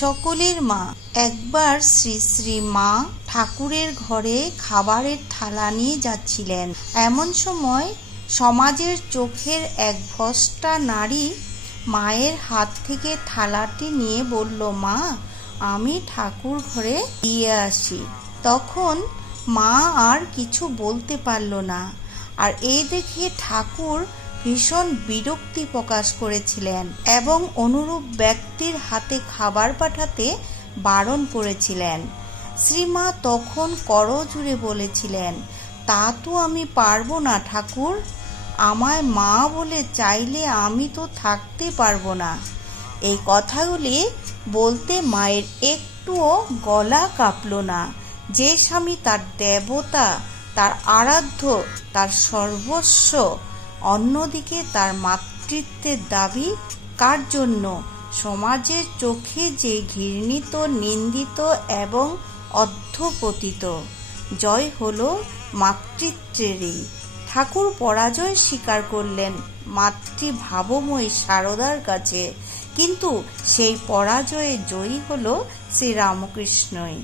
সকলের মা। একবার শ্রী শ্রী মা ঠাকুরের ঘরে খাবারের থালা নিয়ে যাচ্ছিলেন। এমন সময় সমাজের চোখের এক ভ্রষ্টা নারী মায়ের হাত থেকে থালাটি নিয়ে বলল, মা, আমি ঠাকুর ঘরে দিয়ে আসি। তখন মা আর কিছু বলতে পারল না। আর এই দেখে ঠাকুর ভীষণ বিরক্তি প্রকাশ করেছিলেন এবং অনুরূপ ব্যক্তির হাতে খাবার পাঠাতে বারণ করেছিলেন। শ্রীমা তখন করজুড়ে বলেছিলেন, তা তো আমি পারব না ঠাকুর, আমায় মা বলে চাইলে আমি তো থাকতে পারব না এই কথাগুলি বলতে মায়ের একটুও গলা কাঁপল না। যে স্বামী তার দেবতা, তার আরাধ্য, তার সর্বস্ব অন্যদিকে তার মাতৃত্বের দাবি, কার জন্য? সমাজের চোখে যে ঘৃণিত, নিন্দিত এবং অধ্যপতিত। জয় হল মাতৃত্বেরই। ঠাকুর পরাজয় স্বীকার করলেন মাতৃভাবময়ী সারদার কাছে, কিন্তু সেই পরাজয়ে জয়ী হল শ্রীরামকৃষ্ণই।